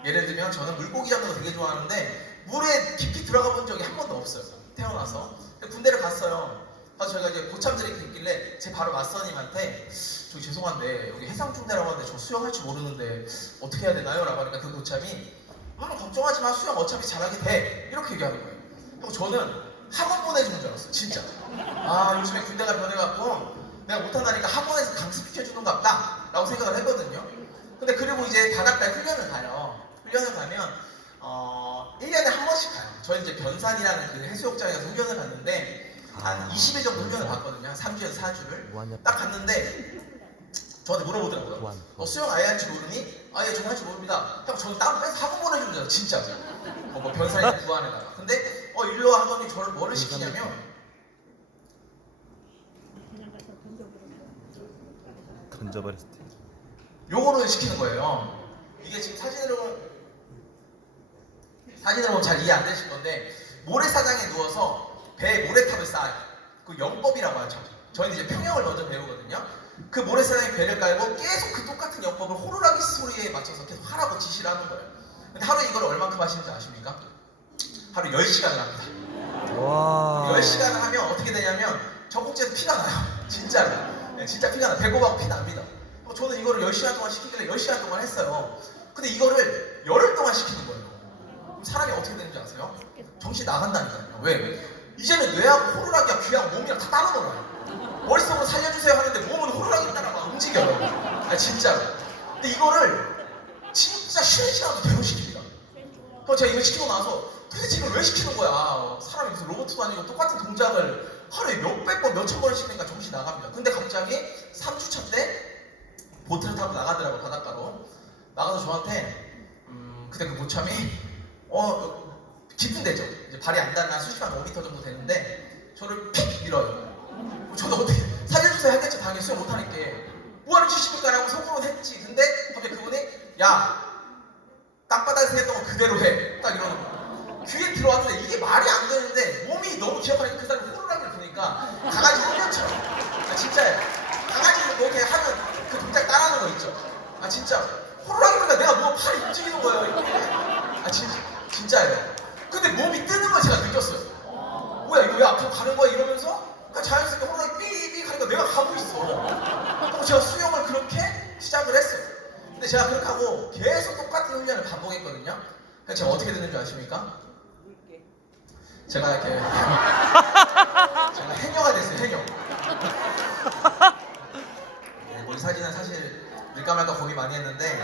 예를 들면 저는 물고기 잡는 거 되게 좋아하는데 물에 깊이 들어가 본 적이 한 번도 없어요. 태어나서. 근데 군대를 갔어요. 그래서 저희가 이제 고참들이 있길래 제 바로 맞선님한테 저기 죄송한데 여기 해상중대라고 하는데 저 수영할 줄 모르는데 어떻게 해야 되나요? 라고 하니까 그 고참이 걱정하지 마 수영 어차피 잘하게 돼 이렇게 얘기하는 거예요. 그리고 저는 학원 보내주는 줄 알았어요. 진짜. 아 요즘에 군대가 변해갖고 내가 못한다니까 학원에서 강습시켜주는갑다 라고 생각을 했거든요. 근데 그리고 이제 바닷가에 훈련을 가요. 훈련을 가면 1년에 한 번씩 가요. 저희 이제 변산이라는 그 해수욕장에 가서 훈련을 갔는데 한 20일 정도 훈련을 봤거든요. 한 3주에서 4주를. 딱 갔는데 저한테 물어보더라고요. 수영 아예 할지 모르니? 아예 저는 할지 모릅니다. 형 저는 땀 빼서 학원 보내주는 줄 알았어요. 진짜. 뭐 변산이나 구안에다가. 근데 일로 하더니 저를 뭐를 시키냐면 던져버렸을 때. 요거를 시키는 거예요. 이게 지금 사진으로 보면 잘 이해 안 되실 건데 모래사장에 누워서 배에 모래탑을 쌓아요. 그 영법이라고 하죠. 저희는 이제 평영을 먼저 배우거든요. 그 모래사장에 배를 깔고 계속 그 똑같은 영법을 호루라기 소리에 맞춰서 계속 하라고 지시를 하는 거예요. 근데 하루에 이걸 얼마큼 하시는지 아십니까? 하루 10시간을 합니다. 와. 10시간을 하면 어떻게 되냐면 젖꼭지에서 피가 나요. 진짜로. 네, 진짜 피가 나요. 배고파고 피 납니다. 저는 이거를 10시간 동안 시키길래 10시간 동안 했어요. 근데 이거를 열흘 동안 시키는 거예요. 그럼 사람이 어떻게 되는지 아세요? 정신 나간다니까요. 왜? 이제는 뇌하고 호루라기와 귀하고 몸이랑 다 따로 놀아요. 머릿속으로 살려주세요 하는데 몸은 호루라기 따라 막 움직여요. 아 진짜로. 근데 이거를 진짜 쉬는 시간도 배우시킵니다. 그럼 제가 이거 시키고 나서 도대체 이걸 왜 시키는 거야? 사람이 무슨 로봇도 아니고 똑같은 동작을 하루에 몇백 번, 몇천 번을 시키니까 정신 나갑니다. 근데 갑자기 3주차 때 보트를 타고 나가더라고요. 바닷가로. 나가서 저한테 그때 그 고참이 깊은 데죠. 이제 발이 안 닿는 한 수심한 5m 정도 되는데 저를 픽 밀어요. 저도 어떻게 살려주세요 하겠죠. 당연히 수영 못하니까 뭐하는 짓입니까? 라고 속으로는 했지. 근데 갑자기 그분이 야 땅바닥에서 했던 거 그대로 해. 딱 이러는 거예요. 귀에 들어왔는데 이게 말이 안 되는데 몸이 너무 기억하니까 그 사람이 호루라기를 보니까 강아지 훈련처럼. 아 진짜예요. 강아지를 뭐 이렇게 하면 그 동작 따라하는 거 있죠. 아 진짜 호루라기 보니까 내가 뭐 팔이 움직이는 거예요. 이렇게. 아 진짜예요. 근데 몸이 뜨는 걸 제가 느꼈어요. 뭐야 이거 왜 앞으로 가는 거야 이러면서 그러니까 자연스럽게 호루라기 삐삐 하니까 내가 가고 있어. 그럼 제가 수영을 그렇게 시작을 했어요. 근데 제가 그렇게 하고 계속 똑같은 훈련을 반복했거든요. 그래서 제가 어떻게 되는 줄 아십니까? 제가 이렇게 제가 해녀가 됐어요. 해녀. 네, 우리 사진은 사실 늘까 말까 고민 많이 했는데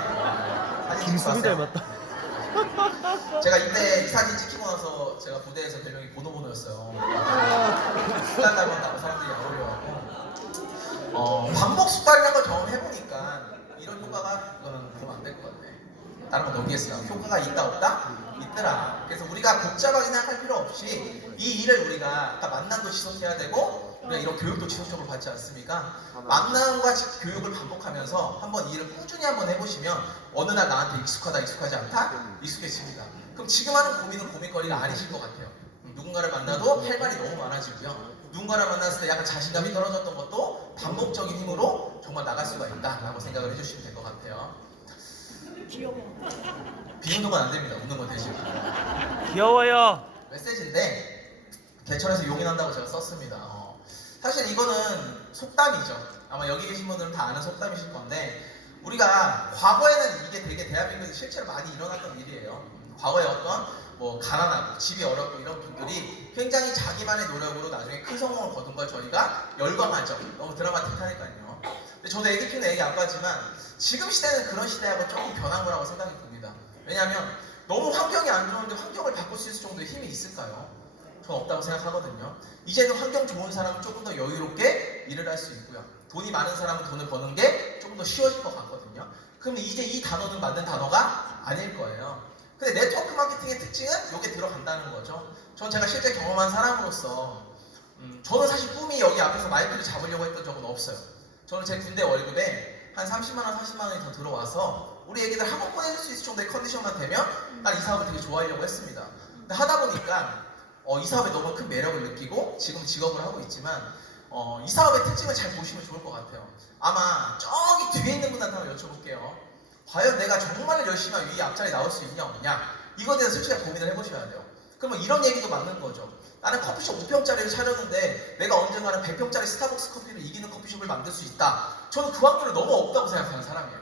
사진 찍고 김수미 왔어요. 닮았다. 제가 이때 이 사진 찍히고 나서 제가 부대에서 별명이 보노보노였어요. 수단 닮았다고 사람들이 어려워하고 반복 습관이라는 걸 경험해보니까 이런 효과가 이거는 보면 안 될 것 같아. 다른 거 넘기겠습니다. 효과가 있다 없다? 있더라. 그래서 우리가 복잡하게 생각할 필요 없이 이 일을 우리가 아까 만남도 지속해야 되고 우리가 이런 교육도 지속적으로 받지 않습니까? 만남과 교육을 반복하면서 한번 이 일을 꾸준히 한번 해보시면 어느 날 나한테 익숙하다 익숙하지 않다? 익숙해집니다. 그럼 지금 하는 고민은 고민거리가 아니실 것 같아요. 누군가를 만나도 할 말이 너무 많아지고요. 누군가를 만났을 때 약간 자신감이 떨어졌던 것도 반복적인 힘으로 정말 나갈 수가 있다라고 생각을 해주시면 될 것 같아요. 비웃는 건 안 됩니다. 웃는 건 되시고. 귀여워요. 메시지인데 개천에서 용인한다고 제가 썼습니다. 사실 이거는 속담이죠. 아마 여기 계신 분들은 다 아는 속담이실 건데 우리가 과거에는 이게 되게 대한민국에서 실제로 많이 일어났던 일이에요. 과거에 어떤 뭐 가난하고 집이 어렵고 이런 분들이 굉장히 자기만의 노력으로 나중에 큰 성공을 거둔 걸 저희가 열광하죠. 너무 드라마틱하니까요. 근데 저도 애기 키우는 애기 아빠지만 지금 시대는 그런 시대하고 조금 변한 거라고 생각이 듭니다. 왜냐하면 너무 환경이 안 좋은데 환경을 바꿀 수 있을 정도의 힘이 있을까요? 저는 없다고 생각하거든요. 이제는 환경 좋은 사람은 조금 더 여유롭게 일을 할 수 있고요. 돈이 많은 사람은 돈을 버는 게 조금 더 쉬워질 것 같거든요. 그럼 이제 이 단어는 맞는 단어가 아닐 거예요. 근데 네트워크 마케팅의 특징은 이게 들어간다는 거죠. 전 제가 실제 경험한 사람으로서 저는 사실 꿈이 여기 앞에서 마이크를 잡으려고 했던 적은 없어요. 저는 제 군대 월급에 한 30만 원, 40만 원이 더 들어와서 우리 애기들 학원 보내줄 수 있을 정도의 컨디션만 되면 난 이 사업을 되게 좋아하려고 했습니다. 근데 하다 보니까 이 사업에 너무 큰 매력을 느끼고 지금 직업을 하고 있지만 이 사업의 특징을 잘 보시면 좋을 것 같아요. 아마 저기 뒤에 있는 분한테 한번 여쭤볼게요. 과연 내가 정말 열심히 하면 이 앞자리에 나올 수 있냐 없냐 이거에 대해서 솔직히 고민을 해보셔야 돼요. 그러면 이런 얘기도 맞는 거죠. 나는 커피숍 5평짜리를 차렸는데 내가 언젠가는 100평짜리 스타벅스 커피를 이기는 커피숍을 만들 수 있다. 저는 그 확률은 너무 없다고 생각하는 사람이에요.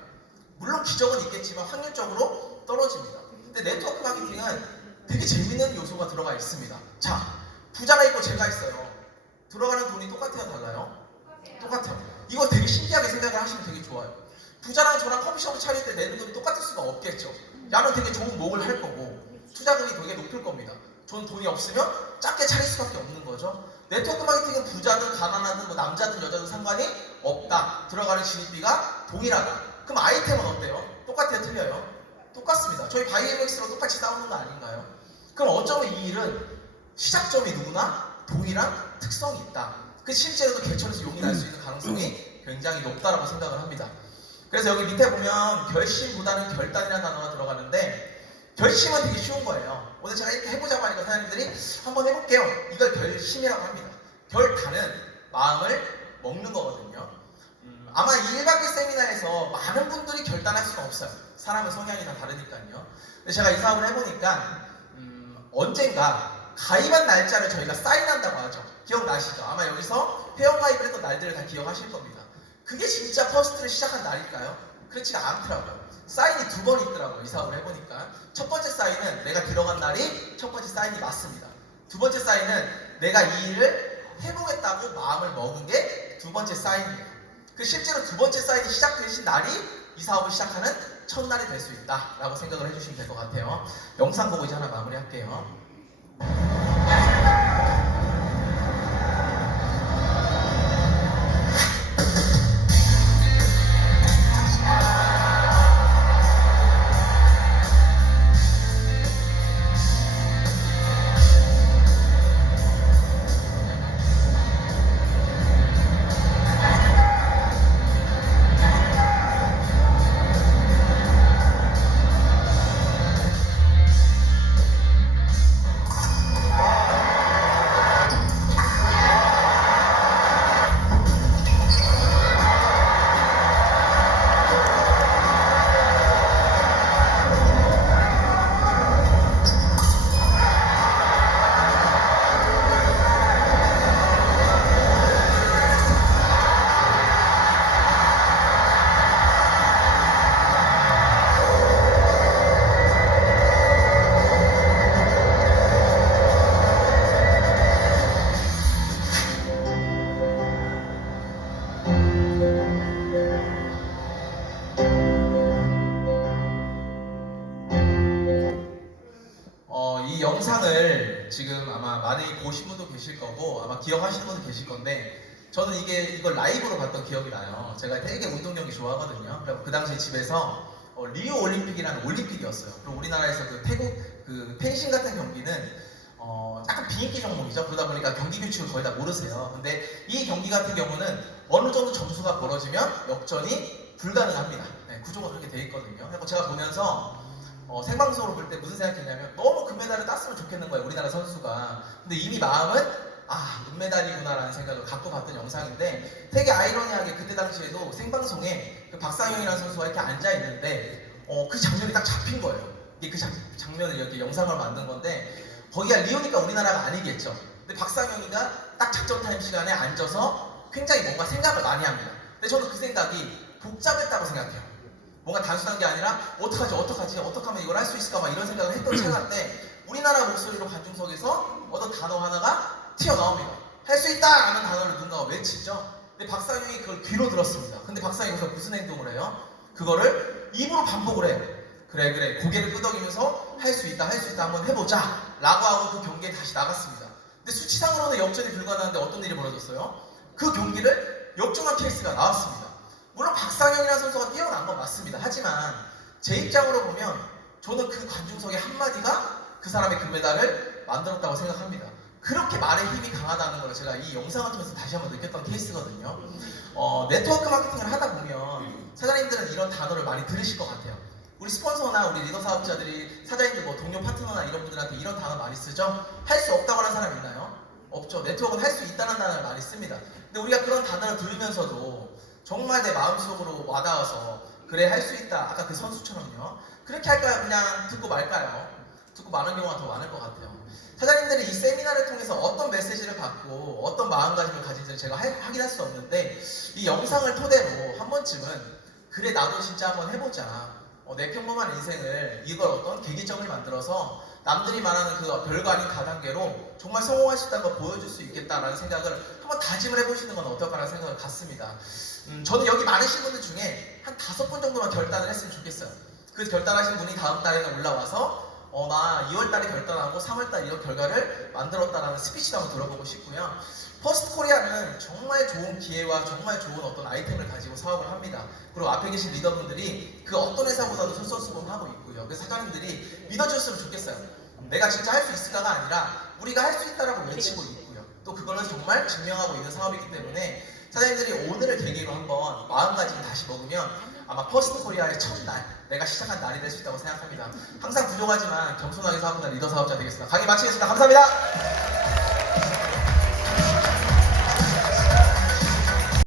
물론 기적은 있겠지만 확률적으로 떨어집니다. 근데 네트워크 마케팅은 되게 재밌는 요소가 들어가 있습니다. 자, 부자가 있고 제가 있어요. 들어가는 돈이 똑같아요, 달라요? 똑같아요. 이거 되게 신기하게 생각을 하시면 되게 좋아요. 부자랑 저랑 커피숍을 차릴 때 내는 돈이 똑같을 수가 없겠죠. 야는 되게 좋은 목을 할 거고 투자금이 되게 높을 겁니다. 저는 돈이 없으면 작게 차릴 수밖에 없는 거죠. 네트워크 마케팅은 부자든 가난하든 뭐 남자든 여자든 상관이 없다. 들어가는 진입비가 동일하다. 그럼 아이템은 어때요? 똑같아요, 틀려요? 똑같습니다. 저희 바이오엑스로 똑같이 싸우는 거 아닌가요? 그럼 어쩌면 이 일은 시작점이 누구나 동일한 특성이 있다. 그 실제로도 개천에서 용이 날 수 있는 가능성이 굉장히 높다라고 생각을 합니다. 그래서 여기 밑에 보면 결심보다는 결단이라는 단어가 들어가는데 결심은 되게 쉬운 거예요. 오늘 제가 이렇게 해보자고 하니까 사장님들이 한번 해볼게요. 이걸 결심이라고 합니다. 결단은 마음을 먹는 거거든요. 아마 이 1학기 세미나에서 많은 분들이 결단할 수가 없어요. 사람의 성향이 다 다르니까요. 근데 제가 이 사업을 해보니까 언젠가 가입한 날짜를 저희가 사인한다고 하죠. 기억나시죠? 아마 여기서 회원가입을 했던 날들을 다 기억하실 겁니다. 그게 진짜 퍼스트를 시작한 날일까요? 그렇지가 않더라고요. 사인이 2번 있더라고요. 이 사업을 해보니까 첫 번째 사인은 내가 들어간 날이 첫 번째 사인이 맞습니다. 두 번째 사인은 내가 이 일을 해보겠다고 마음을 먹은 게 두 번째 사인이에요. 그 실제로 두 번째 사인이 시작되신 날이 이 사업을 시작하는 첫날이 될 수 있다라고 생각을 해주시면 될 것 같아요. 영상 보고 이제 하나 마무리할게요. 이 영상을 지금 아마 많이 보신 분도 계실 거고 아마 기억하시는 분도 계실 건데 저는 이걸 라이브로 봤던 기억이 나요. 제가 되게 운동 경기 좋아하거든요. 그리고 그 당시에 집에서 리우 올림픽이라는 올림픽이었어요. 그리고 우리나라에서 그 태국 그 펜싱 같은 경기는 약간 비인기 종목이죠. 그러다 보니까 경기 규칙을 거의 다 모르세요. 근데 이 경기 같은 경우는 어느 정도 점수가 벌어지면 역전이 불가능합니다. 네, 구조가 그렇게 돼 있거든요. 그래서 제가 보면서 생방송으로 볼 때 무슨 생각했냐면 너무 금메달을 땄으면 좋겠는 거예요. 우리나라 선수가. 근데 이미 마음은 은메달이구나라는 생각을 갖고 봤던 영상인데 되게 아이러니하게 그때 당시에도 생방송에 그 박상영이라는 선수가 이렇게 앉아있는데 그 장면이 딱 잡힌 거예요. 이게 그 장면을 이렇게 영상을 만든 건데 거기가 리오니까 우리나라가 아니겠죠. 근데 박상영이가 딱 작전 타임 시간에 앉아서 굉장히 뭔가 생각을 많이 합니다. 근데 저는 그 생각이 복잡했다고 생각해요. 뭔가 단순한 게 아니라 어떡하지 어떻게 하면 이걸 할 수 있을까 막 이런 생각을 했던 시간 때 우리나라 목소리로 관중석에서 어떤 단어 하나가 튀어나옵니다. 할 수 있다! 라는 단어를 누군가가 외치죠. 근데 박상영이 그걸 귀로 들었습니다. 근데 박상영이 그래서 무슨 행동을 해요? 그거를 입으로 반복을 해요. 그래 고개를 끄덕이면서 할 수 있다 한번 해보자 라고 하고 그 경기에 다시 나갔습니다. 근데 수치상으로는 역전이 불가능한데 어떤 일이 벌어졌어요? 그 경기를 역전한 케이스가 나왔습니다. 물론 박상영이라는 선수가 뛰어난 건 맞습니다. 하지만 제 입장으로 보면 저는 그 관중석의 한마디가 그 사람의 금메달을 만들었다고 생각합니다. 그렇게 말의 힘이 강하다는 걸 제가 이 영상을 통해서 다시 한번 느꼈던 케이스거든요. 네트워크 마케팅을 하다 보면 사장님들은 이런 단어를 많이 들으실 것 같아요. 우리 스폰서나 우리 리더 사업자들이 사장님들 동료 파트너나 이런 분들한테 이런 단어 많이 쓰죠? 할 수 없다고 하는 사람 있나요? 없죠. 네트워크는 할 수 있다는 단어를 많이 씁니다. 근데 우리가 그런 단어를 들으면서도 정말 내 마음속으로 와닿아서 그래 할 수 있다. 아까 그 선수처럼요. 그렇게 할까요? 그냥 듣고 말까요? 듣고 마는 경우가 더 많을 것 같아요. 사장님들이 이 세미나를 통해서 어떤 메시지를 받고 어떤 마음가짐을 가진지는 제가 확인할 수 없는데 이 영상을 토대로 한 번쯤은 그래 나도 진짜 한번 해보자. 내 평범한 인생을 이걸 어떤 계기점을 만들어서 남들이 말하는 그 별거 아닌 다단계로 정말 성공할 수 있다는 걸 보여줄 수 있겠다라는 생각을 한번 다짐을 해보시는 건 어떨까라는 생각을 갖습니다. 저는 여기 많으신 분들 중에 한 5분 정도만 결단을 했으면 좋겠어요. 그 결단하신 분이 다음 달에는 올라와서 나 2월달에 결단하고 3월달 이런 결과를 만들었다라는 스피치도 한번 들어보고 싶고요. 퍼스트 코리아는 정말 좋은 기회와 정말 좋은 어떤 아이템을 가지고 사업을 합니다. 그리고 앞에 계신 리더분들이 그 어떤 회사보다도 솔선수범하고 있고요. 그래서 사장님들이 믿어줬으면 좋겠어요. 내가 진짜 할 수 있을까가 아니라 우리가 할 수 있다라고 외치고 있고요. 또 그거는 정말 증명하고 있는 사업이기 때문에 사장님들이 오늘을 계기로 한번 마음가짐을 다시 먹으면 아마 퍼스트 코리아의 첫날 내가 시작한 날이 될 수 있다고 생각합니다. 항상 부족하지만 겸손하게 사업하는 리더 사업자 되겠습니다. 강의 마치겠습니다. 감사합니다.